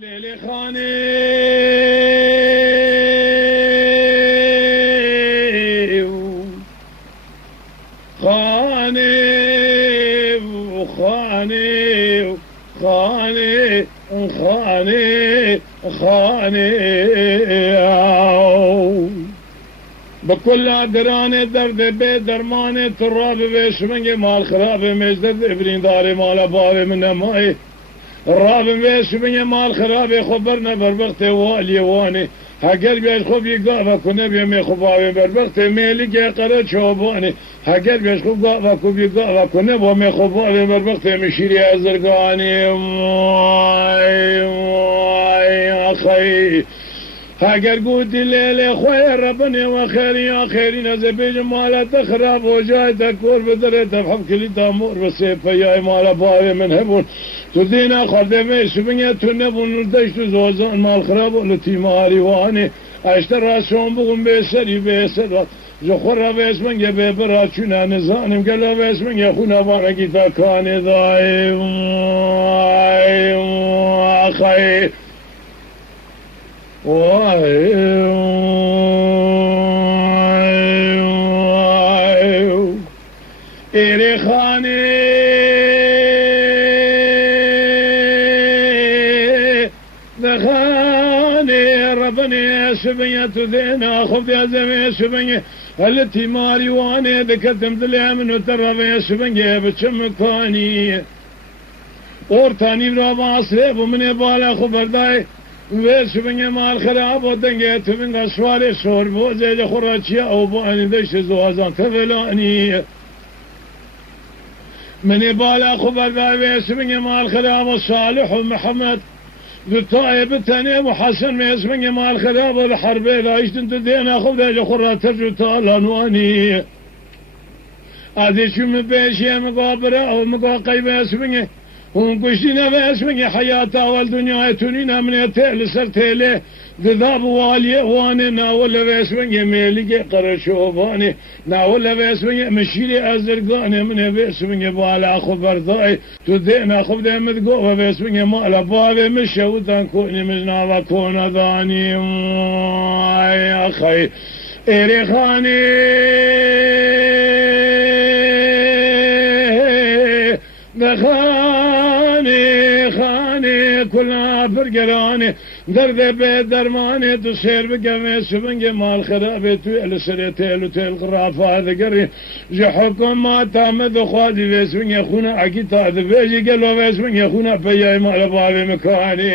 ليلي خاني خاني وخاني خاني خاني خاني بكل دراني درد بي درماني تراب بيشمني مال خراب مجدد ابرين داري مال بابي من ماي الراب بيشمني مال خراب خبرنا بربخت والي واني هقل بيش خوب يقضى كنا بيمي خبابي بربخت ميلي قرد شوباني هقل بيش خوب قضى يقضى كنا بيمي خبابي بربخت مشيري ازرقاني واي اخي هاگر قلت الليلة خويا ربني وخيري يا خيري نزبيج مالا تخرب وجاي تكور بدري تفحم كلي تامور بسيف يا مالا باري من هبون تدينا خردمي سبنيا تنبون الدشت زوزان مال خراب ولتي ماري واني اشترى شون بغم بيسري بيسر جخورا بيسمن يبي برا چونا نزانم قلا بيسمن يخونا بانا كتا كاني ضايم اخي واي إيري خاني دخاني ربني سبنية تذينا خذ يا زمي سبنية التي ماري واني ذكرتم دليا منو ترى سبنية بتشم كاني أورتاني برا مصرف ومن بالا خبر داي ويسبني مال خراب ودنجت من أسوار شور بوزي خراتشي أو باني دش زوازان تفلاني من بالا خبر ذا ويسبني مال خراب صالح ومحمد بالطائب الثاني وحسن ويسبني مال خراب الحرب لا يشتنت دينا خبر خرات ترجو تالانواني هذه شو مبيشي مقابرة أو مقاقيب يسبني ونقشنا باسمك حياته والدنيا تنينا من يتيل سرتيلي ذذاب والي واني ناولا باسمك ميلي قرشوفاني ناولا باسمك مشيلي ازرقاني من باسمك بالا خبر ضاي تدينا خبدا مذقوفة باسمك مالا بابي مشهودا كوني مجنابا كونا ضاني يا اخي ايري خاني كلها فرقراني درد بيت درماني تصير بقمي سبنجي مال خرابي تويل سريتيل وتيل قرافة ذكري جحكم ما تامد خوادي بيسبنجي خونا عكي تاد بيجي قلو بيسبنجي خونا بيجي مال بابي مكاني